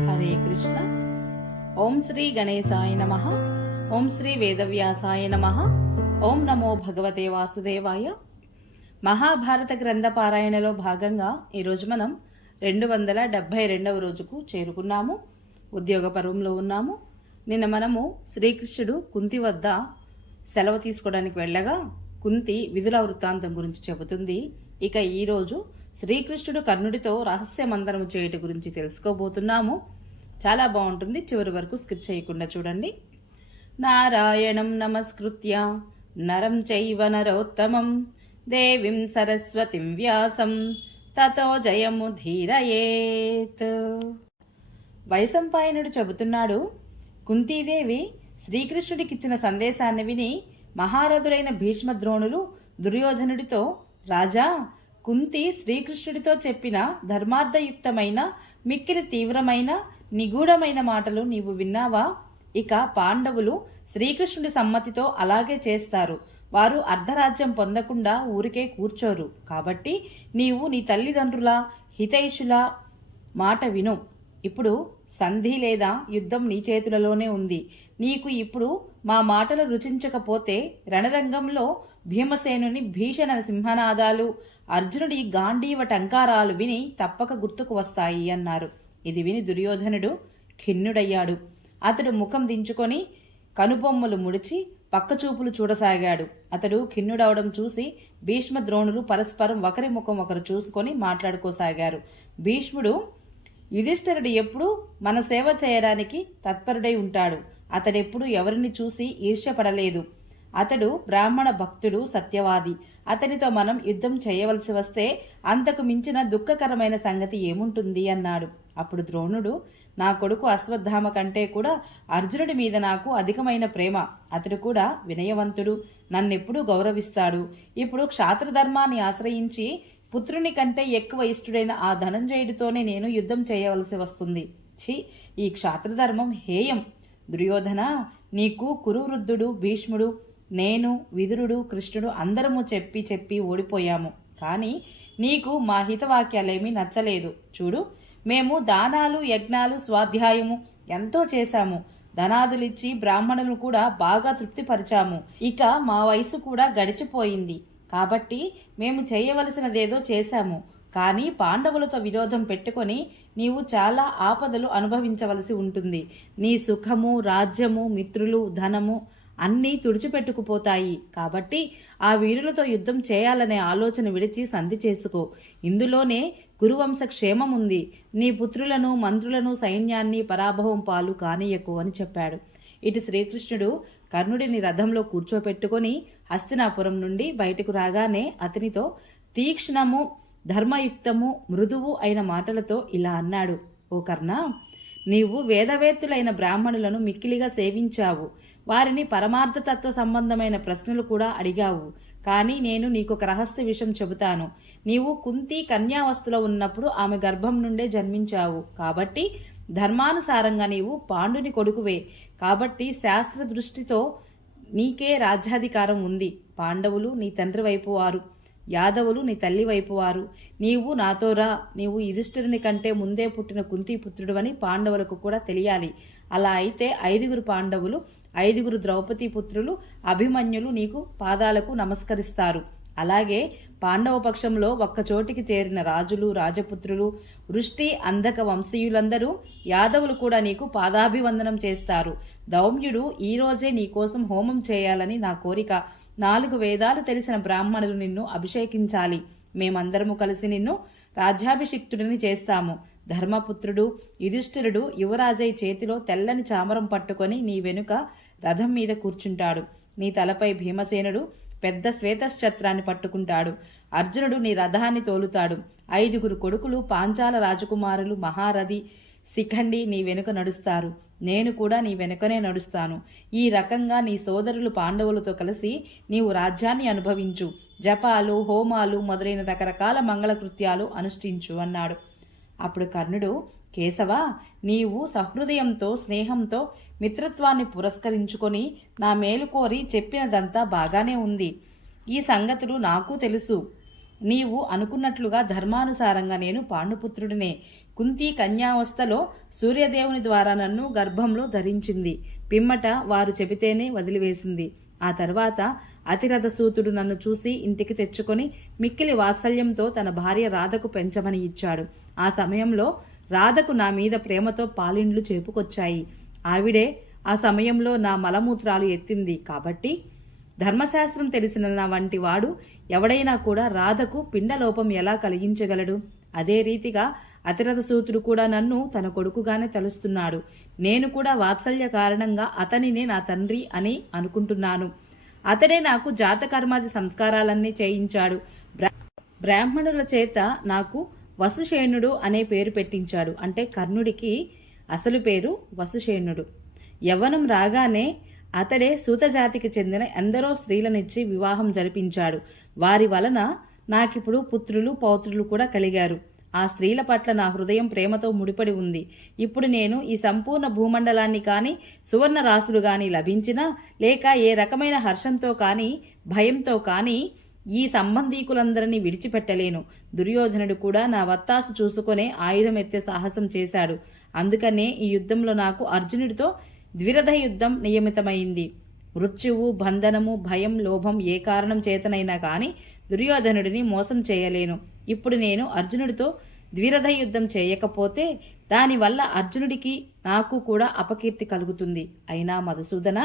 హరే కృష్ణ. ఓం శ్రీ గణేశాయ నమ. ఓం శ్రీ వేదవ్యాసాయ నమ. ఓం నమో భగవతే వాసుదేవాయ. మహాభారత గ్రంథ పారాయణలో భాగంగా ఈరోజు మనం రెండు వందల డెబ్భై రెండవ రోజుకు చేరుకున్నాము. ఉద్యోగ పర్వంలో ఉన్నాము. నిన్న మనము శ్రీకృష్ణుడు కుంతి వద్ద సెలవు తీసుకోవడానికి వెళ్ళగా కుంతి విధుల వృత్తాంతం గురించి చెబుతుంది. ఇక ఈరోజు శ్రీకృష్ణుడు కర్ణుడితో రహస్య మందనము చేయుట గురించి తెలుసుకోబోతున్నాము. చాలా బాగుంటుంది. చివరి వరకు స్కిప్ చేయకుండా చూడండి. నారాయణం నమస్కృత్య. నరం చైవ నరోత్తమం. దేవిం సరస్వతిం వ్యాసం. తతో జయము ధీరయేత్. వైశంపాయనుడు చెబుతున్నాడు కుంతీదేవి శ్రీకృష్ణుడికిచ్చిన సందేశాన్ని విని మహారథుడైన భీష్మద్రోణులు దుర్యోధనుడితో రాజా కుంతి శ్రీకృష్ణుడితో చెప్పిన ధర్మార్థయుక్తమైన మిక్కిలి తీవ్రమైన నిగూఢమైన మాటలు నీవు విన్నావా? ఇక పాండవులు శ్రీకృష్ణుడి సమ్మతితో అలాగే చేస్తారు. వారు అర్ధరాజ్యం పొందకుండా ఊరికే కూర్చోరు. కాబట్టి నీవు నీ తల్లిదండ్రుల హితైషుల మాట విను. ఇప్పుడు సంధి లేదా యుద్ధం నీ చేతులలోనే ఉంది. నీకు ఇప్పుడు మా మాటలు రుచించకపోతే రణరంగంలో భీమసేనుని భీషణ సింహనాదాలు అర్జునుడి గాంధీవ టంకారాలు విని తప్పక గుర్తుకు వస్తాయి అన్నారు. ఇది విని దుర్యోధనుడు ఖిన్నుడయ్యాడు. అతడు ముఖం దించుకొని కనుబొమ్మలు ముడిచి పక్కచూపులు చూడసాగాడు. అతడు ఖిన్నుడవడం చూసి భీష్మ ద్రోణులు పరస్పరం ఒకరి ముఖం ఒకరు చూసుకొని మాట్లాడుకోసాగారు. భీష్ముడు యుధిష్ఠరుడు ఎప్పుడూ మన సేవ చేయడానికి తత్పరుడై ఉంటాడు. అతడెప్పుడు ఎవరిని చూసి ఈర్ష్యపడలేదు. అతడు బ్రాహ్మణ భక్తుడు సత్యవాది. అతనితో మనం యుద్ధం చేయవలసి వస్తే అంతకు మించిన దుఃఖకరమైన సంగతి ఏముంటుంది అన్నాడు. అప్పుడు ద్రోణుడు నా కొడుకు అశ్వత్థామ కంటే కూడా అర్జునుడి మీద నాకు అధికమైన ప్రేమ. అతడు కూడా వినయవంతుడు నన్నెప్పుడూ గౌరవిస్తాడు. ఇప్పుడు క్షాత్రధర్మాన్ని ఆశ్రయించి పుత్రుని కంటే ఎక్కువ ఇష్టుడైన ఆ ధనంజయుడితోనే నేను యుద్ధం చేయవలసి వస్తుంది. ఛీ ఈ క్షాత్రధర్మం హేయం. దుర్యోధన నీకు కురువృద్ధుడు భీష్ముడు నేను విదురుడు కృష్ణుడు అందరము చెప్పి చెప్పి ఓడిపోయాము. కానీ నీకు మా హితవాక్యాలేమీ నచ్చలేదు. చూడు మేము దానాలు యజ్ఞాలు స్వాధ్యాయము ఎంతో చేశాము. ధనాదులిచ్చి బ్రాహ్మణులు కూడా బాగా తృప్తిపరిచాము. ఇక మా వయసు కూడా గడిచిపోయింది. కాబట్టి మేము చేయవలసినదేదో చేశాము. కానీ పాండవులతో విరోధం పెట్టుకొని నీవు చాలా ఆపదలు అనుభవించవలసి ఉంటుంది. నీ సుఖము రాజ్యము మిత్రులు ధనము అన్నీ తుడిచిపెట్టుకుపోతాయి. కాబట్టి ఆ వీరులతో యుద్ధం చేయాలనే ఆలోచన విడిచి సంధి చేసుకో. ఇందులోనే గురువంశ క్షేమం ఉంది నీ పుత్రులను మంత్రులను సైన్యాన్ని పరాభవం పాలు కానీయకు అని చెప్పాడు. ఇటు శ్రీకృష్ణుడు కర్ణుడిని రథంలో కూర్చోపెట్టుకొని హస్తినాపురం నుండి బయటకు రాగానే అతనితో తీక్ష్ణము ధర్మయుక్తము మృదువు అయిన మాటలతో ఇలా అన్నాడు. ఓ కర్ణ నీవు వేదవేత్తులైన బ్రాహ్మణులను మిక్కిలిగా సేవించావు. వారిని పరమార్థతత్వ సంబంధమైన ప్రశ్నలు కూడా అడిగావు. కానీ నేను నీకు ఒక రహస్య విషయం చెబుతాను. నీవు కుంతి కన్యావస్థలో ఉన్నప్పుడు ఆమె గర్భం నుండే జన్మించావు. కాబట్టి ధర్మానుసారంగా నీవు పాండుని కొడుకువే. కాబట్టి శాస్త్ర దృష్టితో నీకే రాజ్యాధికారం ఉంది. పాండవులు నీ తండ్రి వైపు వారు. యాదవులు నీ తల్లి వైపు వారు. నీవు నాతో రా. నీవు యుధిష్ఠిరుని కంటే ముందే పుట్టిన కుంతి అని పాండవులకు కూడా తెలియాలి. అలా అయితే ఐదుగురు పాండవులు ఐదుగురు ద్రౌపది పుత్రులు అభిమన్యులు నీకు పాదాలకు నమస్కరిస్తారు. అలాగే పాండవ పక్షంలో ఒక్కచోటికి చేరిన రాజులు రాజపుత్రులు వృష్టి అంధక వంశీయులందరూ యాదవులు కూడా నీకు పాదాభివందనం చేస్తారు. దౌమ్యుడు ఈరోజే నీకోసం హోమం చేయాలని నా కోరిక. నాలుగు వేదాలు తెలిసిన బ్రాహ్మణులు నిన్ను అభిషేకించాలి. మేమందరము కలిసి నిన్ను రాజ్యాభిషిక్తుడిని చేస్తాము. ధర్మపుత్రుడు యుధిష్ఠిరుడు యువరాజయ్య చేతిలో తెల్లని చామరం పట్టుకొని నీ వెనుక రథం మీద కూర్చుంటాడు. నీ తలపై భీమసేనుడు పెద్ద శ్వేతశ్చత్రాన్ని పట్టుకుంటాడు. అర్జునుడు నీ రథాన్ని తోలుతాడు. ఐదుగురు కొడుకులు పాంచాల రాజకుమారులు మహారథి శిఖండి నీ వెనుక నడుస్తారు. నేను కూడా నీ వెనుకనే నడుస్తాను. ఈ రకంగా నీ సోదరులు పాండవులతో కలిసి నీవు రాజ్యాన్ని అనుభవించు. జపాలు హోమాలు మొదలైన రకరకాల మంగళకృత్యాలు అనుష్ఠించు అన్నాడు. అప్పుడు కర్ణుడు కేశవ నీవు సహృదయంతో స్నేహంతో మిత్రత్వాన్ని పురస్కరించుకొని నా మేలు కోరి చెప్పినదంతా బాగానే ఉంది. ఈ సంగతులు నాకు తెలుసు. నీవు అనుకున్నట్లుగా ధర్మానుసారంగా నేను పాండుపుత్రుడినే. కుంతి కన్యావస్థలో సూర్యదేవుని ద్వారా నన్ను గర్భంలో ధరించింది. పిమ్మట వారు చెబితేనే వదిలివేసింది. ఆ తర్వాత అతిరథ సూతుడు నన్ను చూసి ఇంటికి తెచ్చుకొని మిక్కిలి వాత్సల్యంతో తన భార్య రాధకు పెంచమని ఇచ్చాడు. ఆ సమయంలో రాధకు నా మీద ప్రేమతో పాలిండ్లు చేపుకొచ్చాయి. ఆవిడే ఆ సమయంలో నా మలమూత్రాలు ఎత్తింది కాబట్టి ధర్మశాస్త్రం తెలిసిన నా వంటి వాడు ఎవడైనా కూడా రాధకు పిండలోపం ఎలా కలిగించగలడు? అదే రీతిగా అతిరథ సూతుడు కూడా నన్ను తన కొడుకుగానే తలుస్తున్నాడు. నేను కూడా వాత్సల్య కారణంగా అతనినే నా తండ్రి అని అనుకుంటున్నాను. అతడే నాకు జాతకర్మాది సంస్కారాలన్నీ చేయించాడు. బ్రాహ్మణుల చేత నాకు వసుషేణుడు అనే పేరు పెట్టించాడు. అంటే కర్ణుడికి అసలు పేరు వసుషేణుడు. యవ్వనం రాగానే అతడే సూతజాతికి చెందిన ఎందరో స్త్రీలనిచ్చి వివాహం జరిపించాడు. వారి వలన నాకిప్పుడు పుత్రులు పౌత్రులు కూడా కలిగారు. ఆ స్త్రీల పట్ల నా హృదయం ప్రేమతో ముడిపడి ఉంది. ఇప్పుడు నేను ఈ సంపూర్ణ భూమండలాన్ని కానీ సువర్ణ రాసులు కానీ లభించినా లేక ఏ రకమైన హర్షంతో కానీ భయంతో కానీ ఈ సంబంధీకులందరినీ విడిచిపెట్టలేను. దుర్యోధనుడు కూడా నా వత్తాసు చూసుకునే ఆయుధం ఎత్తే సాహసం చేశాడు. అందుకనే ఈ యుద్ధంలో నాకు అర్జునుడితో ద్విరథ యుద్ధం నియమితమైంది. మృత్యువు బంధనము భయం లోభం ఏ కారణం చేతనైనా కాని దుర్యోధనుడిని మోసం చేయలేను. ఇప్పుడు నేను అర్జునుడితో ద్విరథ యుద్ధం చేయకపోతే దానివల్ల అర్జునుడికి నాకు కూడా అపకీర్తి కలుగుతుంది. అయినా మధుసూదన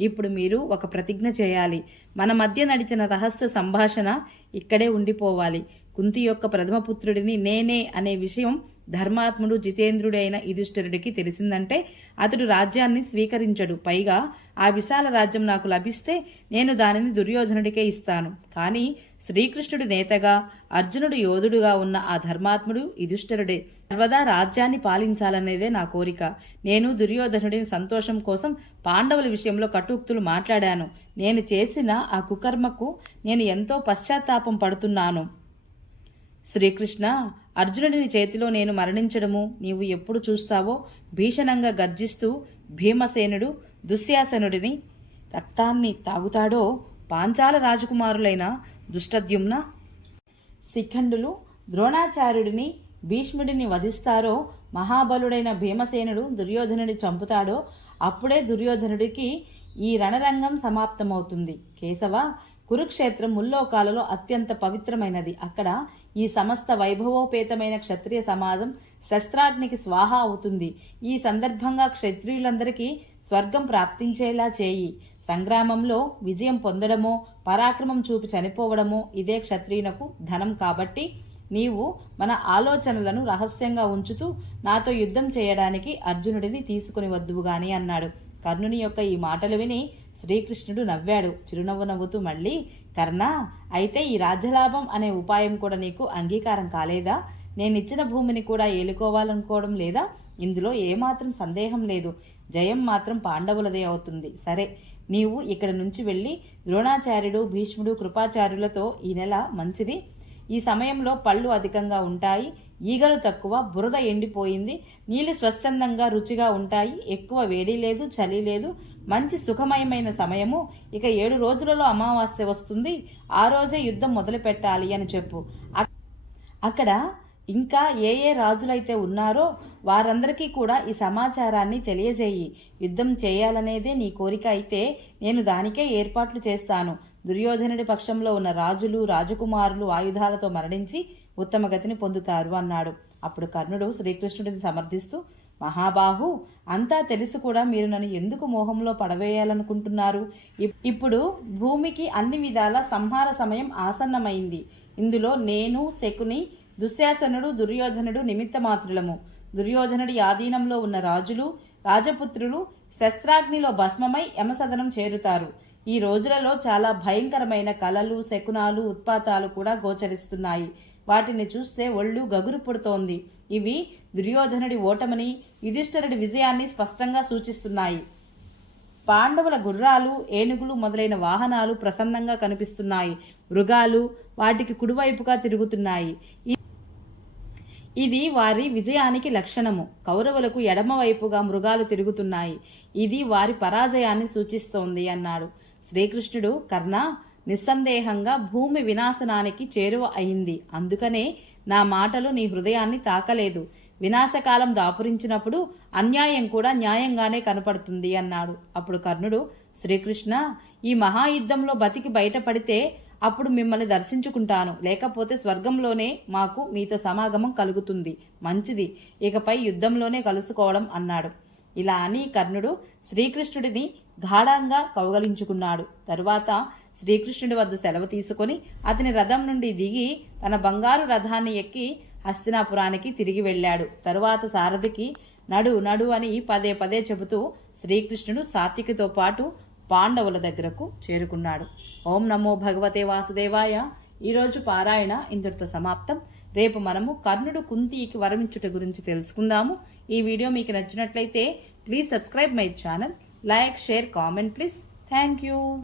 ఇప్పుడు మీరు ఒక ప్రతిజ్ఞ చేయాలి. మన మధ్య నడిచిన రహస్య సంభాషణ ఇక్కడే ఉండిపోవాలి. కుంతి యొక్క ప్రథమ పుత్రుడిని నేనే అనే విషయం ధర్మాత్ముడు జితేంద్రుడైన యుధిష్ఠిరుడికి తెలిసిందంటే అతడు రాజ్యాన్ని స్వీకరించడు. పైగా ఆ విశాల రాజ్యం నాకు లభిస్తే నేను దానిని దుర్యోధనుడికే ఇస్తాను. కానీ శ్రీకృష్ణుడు నేతగా అర్జునుడు యోధుడుగా ఉన్న ఆ ధర్మాత్ముడు యుధిష్ఠరుడే. సర్వదా రాజ్యాన్ని పాలించాలనేదే నా కోరిక. నేను దుర్యోధనుడిని సంతోషం కోసం పాండవుల విషయంలో కటూక్తులు మాట్లాడాను. నేను చేసిన ఆ కుకర్మకు నేను ఎంతో పశ్చాత్తాపం పడుతున్నాను. శ్రీకృష్ణ అర్జునుడిని చేతిలో నేను మరణించడము నీవు ఎప్పుడు చూస్తావో భీషణంగా గర్జిస్తూ భీమసేనుడు దుశ్యాసనుడిని రక్తాన్ని తాగుతాడో పాంచాల రాజకుమారులైన దుష్టద్యుమ్న శిఖండులు ద్రోణాచార్యుడిని భీష్ముడిని వధిస్తారో మహాబలుడైన భీమసేనుడు దుర్యోధనుడి చంపుతాడో అప్పుడే దుర్యోధనుడికి ఈ రణరంగం సమాప్తమవుతుంది. కేశవ కురుక్షేత్రం ముల్లోకాలలో అత్యంత పవిత్రమైనది. అక్కడ ఈ సమస్త వైభవోపేతమైన క్షత్రియ సమాజం శస్త్రాగ్నికి స్వాహ అవుతుంది. ఈ సందర్భంగా క్షత్రియులందరికీ స్వర్గం ప్రాప్తించేలా చేయి. సంగ్రామంలో విజయం పొందడమో పరాక్రమం చూపి చనిపోవడమో ఇదే క్షత్రియునకు ధనం కాబట్టి నీవు మన ఆలోచనలను రహస్యంగా ఉంచుతూ నాతో యుద్ధం చేయడానికి అర్జునుడిని తీసుకుని వద్దువుగాని అన్నాడు. కర్ణుని యొక్క ఈ మాటలు విని శ్రీకృష్ణుడు నవ్వాడు. చిరునవ్వు నవ్వుతూ మళ్ళీ కర్ణ అయితే ఈ రాజ్యలాభం అనే ఉపాయం కూడా నీకు అంగీకారం కాలేదా? నేనిచ్చిన భూమిని కూడా ఏలుకోవాలనుకోవడం లేదా? ఇందులో ఏమాత్రం సందేహం లేదు. జయం మాత్రం పాండవులదే అవుతుంది. సరే నీవు ఇక్కడ నుంచి వెళ్ళి ద్రోణాచార్యుడు భీష్ముడు కృపాచార్యులతో ఈ నెల మంచిది. ఈ సమయంలో పళ్ళు అధికంగా ఉంటాయి ఈగలు తక్కువ బురద ఎండిపోయింది నీళ్ళు స్వచ్ఛందంగా రుచిగా ఉంటాయి ఎక్కువ వేడి లేదు చలి లేదు. మంచి సుఖమయమైన సమయము. ఇక ఏడు రోజులలో అమావాస్య వస్తుంది. ఆ రోజే యుద్ధం మొదలు పెట్టాలి అని చెప్పు. అక్కడ ఇంకా ఏ ఏ రాజులైతే ఉన్నారో వారందరికీ కూడా ఈ సమాచారాన్ని తెలియజేయి. యుద్ధం చేయాలనేదే నీ కోరిక అయితే నేను దానికే ఏర్పాట్లు చేస్తాను. దుర్యోధనుడి పక్షంలో ఉన్న రాజులు రాజకుమారులు ఆయుధాలతో మరణించి ఉత్తమ గతిని పొందుతారు అన్నాడు. అప్పుడు కర్ణుడు శ్రీకృష్ణుడిని సమర్థిస్తూ మహాబాహు అంతా తెలిసి కూడా మీరు నన్ను ఎందుకు మోహంలో పడవేయాలనుకుంటున్నారు? ఇప్పుడు భూమికి అన్ని విధాల సంహార సమయం ఆసన్నమైంది. ఇందులో నేను శకుని దుశ్శాసనుడు దుర్యోధనుడు నిమిత్త మాత్రులము దుర్యోధనుడి ఆధీనంలో ఉన్న రాజులు రాజపుత్రులు శస్త్రాగ్నిలో భస్మమై యమసదనం చేరుతారు. ఈ రోజులలో చాలా భయంకరమైన కలలు శకునాలు ఉత్పాతాలు కూడా గోచరిస్తున్నాయి. వాటిని చూస్తే ఒళ్ళు గగురు పుడుతోంది. ఇవి దుర్యోధనుడి ఓటమిని యుధిష్ఠరుడి విజయాన్ని స్పష్టంగా సూచిస్తున్నాయి. పాండవుల గుర్రాలు ఏనుగులు మొదలైన వాహనాలు ప్రసన్నంగా కనిపిస్తున్నాయి. మృగాలు వాటికి కుడివైపుగా తిరుగుతున్నాయి. ఈ ఇది వారి విజయానికి లక్షణము. కౌరవులకు ఎడమవైపుగా మృగాలు తిరుగుతున్నాయి. ఇది వారి పరాజయాన్ని సూచిస్తోంది అన్నాడు. శ్రీకృష్ణుడు కర్ణ నిస్సందేహంగా భూమి వినాశనానికి చేరువ అయింది. అందుకనే నా మాటలు నీ హృదయాన్ని తాకలేదు. వినాశకాలం దాపురించినప్పుడు అన్యాయం కూడా న్యాయంగానే కనపడుతుంది అన్నాడు. అప్పుడు కర్ణుడు శ్రీకృష్ణ ఈ మహాయుద్ధంలో బతికి బయటపడితే అప్పుడు మిమ్మల్ని దర్శించుకుంటాను. లేకపోతే స్వర్గంలోనే మాకు మీతో సమాగమం కలుగుతుంది. మంచిది. ఇకపై యుద్ధంలోనే కలుసుకోవడం అన్నాడు. ఇలా అని కర్ణుడు శ్రీకృష్ణుడిని గాఢంగా కౌగలించుకున్నాడు. తరువాత శ్రీకృష్ణుడి వద్ద సెలవు తీసుకొని అతని రథం నుండి దిగి తన బంగారు రథాన్ని ఎక్కి హస్తినాపురానికి తిరిగి వెళ్ళాడు. తరువాత సారథికి నడు నడు అని పదే పదే చెబుతూ శ్రీకృష్ణుడు సాత్వికితో పాటు పాండవుల దగ్గరకు చేరుకున్నాడు. ఓం నమో భగవతే వాసుదేవాయ. ఈరోజు పారాయణ ఇంతటితో సమాప్తం. రేపు మనము కర్ణుడు కుంతికి వరమించుట గురించి తెలుసుకుందాము. ఈ వీడియో మీకు నచ్చినట్లయితే please subscribe my channel. Like share comment please. Thank you.